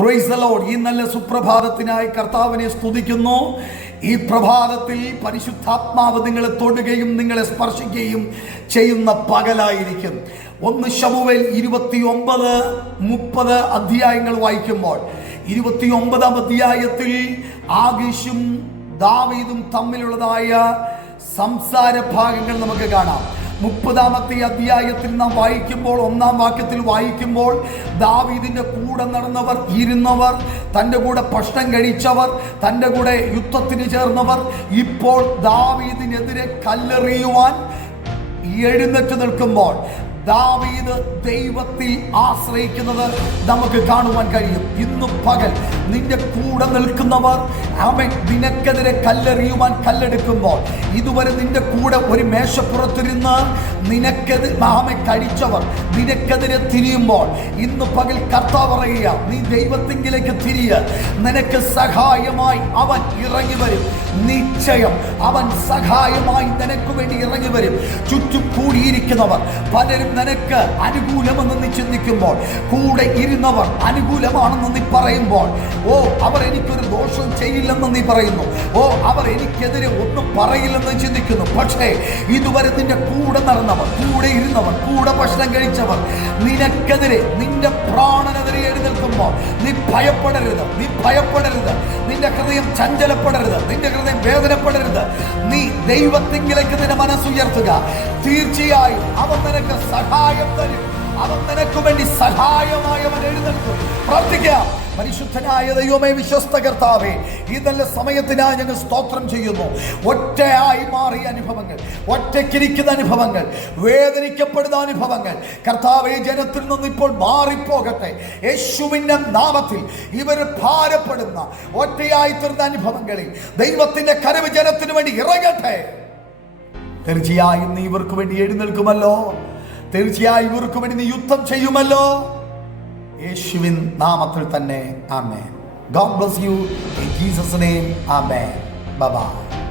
Praise the Lord. ഈ നല്ല സുപ്രഭാതത്തിനായി കർത്താവിനെ സ്തുതിക്കുന്നു. ഈ പ്രഭാതത്തിൽ പരിശുദ്ധാത്മാവ് നിങ്ങളെ തൊടുകയും നിങ്ങളെ സ്പർശിക്കുകയും ചെയ്യുന്ന പകലായിരിക്കും. 1 ശമൂവേൽ 29-30 അധ്യായങ്ങൾ വായിക്കുമ്പോൾ 29-ാം അധ്യായത്തിൽ ആകീശും ദാവീദും തമ്മിലുള്ളതായ സംസാര ഭാഗങ്ങൾ നമുക്ക് കാണാം. 30-ാമത്തെ അധ്യായത്തിൽ നാം വായിക്കുമ്പോൾ 1-ാം വാക്യത്തിൽ വായിക്കുമ്പോൾ ദാവീദിന്റെ കൂടെ നടന്നവർ, ഇരുന്നവർ, തൻ്റെ കൂടെ ഭക്ഷണം കഴിച്ചവർ, തൻ്റെ കൂടെ യുദ്ധത്തിന് ചേർന്നവർ ഇപ്പോൾ ദാവീദിനെതിരെ കല്ലെറിയുവാൻ എഴുന്നേറ്റ് നിൽക്കുമ്പോൾ ദാവീദ് ദൈവത്തിൽ ആശ്രയിക്കുന്നത് നമുക്ക് കാണുവാൻ കഴിയും. ഇന്ന് പകൽ നിന്റെ കൂടെ നിൽക്കുന്നവർ നിനക്കെതിരെ കല്ലെറിയുവാൻ കല്ലെടുക്കുമ്പോൾ, ഇതുവരെ നിന്റെ കൂടെ ഒരു മേശപ്പുറത്തിരുന്ന് കഴിച്ചവർ നിനക്കെതിരെ തിരിയുമ്പോൾ, ഇന്ന് പകൽ കർത്താവ് പറയുക, നീ ദൈവത്തിങ്കിലേക്ക് തിരിയ. നിനക്ക് സഹായമായി അവൻ ഇറങ്ങി വരും. നിശ്ചയം അവൻ സഹായമായി നിനക്ക് വേണ്ടി ഇറങ്ങി വരും. ചുറ്റും കൂടിയിരിക്കുന്നവർ പലരും നിനക്ക് അനുകൂലമെന്ന് നീ ചിന്തിക്കുമ്പോൾ, കൂടെ ഇരുന്നവർ അനുകൂലമാണെന്ന് നീ പറയുമ്പോൾ, ഓ അവർ എനിക്കൊരു ദോഷവും ചെയ്യില്ലെന്ന് നീ പറയുന്നു, ഓ അവർ എനിക്കെതിരെ ഒന്നും പറയില്ലെന്ന് ചിന്തിക്കുന്നു. പക്ഷേ ഇതുവരെ നിന്റെ കൂടെ നടന്നവർ, കൂടെ ഇരുന്നവർ, കൂടെ ഭക്ഷണം കഴിച്ചവർ നിനക്കെതിരെ, നിന്റെ പ്രാണനെതിരെ എഴുന്നേൽക്കുമ്പോൾ നീ ഭയപ്പെടരുത്. നീ ഭയപ്പെടരുത്. നിന്റെ ഹൃദയം ചഞ്ചലപ്പെടരുത്. നിന്റെ ഹൃദയം വേദനപ്പെടരുത്. നീ ദൈവത്തിങ്കിലേക്ക് നിന്റെ മനസ്സുയർത്തുക. തീർച്ചയായും അവൻ നിനക്ക് സഹായം തരും. അവൻ നിനക്ക് വേണ്ടി സഹായമായി അവൻ എഴുന്നേൽക്കും. പ്രാർത്ഥിക്കാം. പരിശുദ്ധനായ ദൈവമേ, വിശ്വസ്ത കർത്താവേ, ഈ നല്ല സമയത്തിനായി ഞങ്ങൾ സ്തോത്രം ചെയ്യുന്നു. ഒറ്റയായി മാറിയ അനുഭവങ്ങൾ, ഒറ്റയ്ക്കിരിക്കുന്ന അനുഭവങ്ങൾ, വേദനിക്കപ്പെടുന്ന അനുഭവങ്ങൾ കർത്താവേ ജനത്തിൽ നിന്ന് ഇപ്പോൾ മാറിപ്പോകട്ടെ. യേശുവിന്റെ നാമത്തിൽ ഇവർ ഭാരപ്പെടുന്ന ഒറ്റയായി തീർന്ന അനുഭവങ്ങളിൽ ദൈവത്തിന്റെ കരവ് ജനത്തിന് വേണ്ടി ഇറങ്ങട്ടെ. തീർച്ചയായും നീ ഇവർക്ക് വേണ്ടി എഴുന്നേൽക്കുമല്ലോ. തീർച്ചയായും ഇവർക്ക് വേണ്ടി നീ യുദ്ധം ചെയ്യുമല്ലോ. യേശുവിൻ നാമത്തിൽ തന്നെ ആമേൻ. God bless you in Jesus' name. Amen. Bye bye.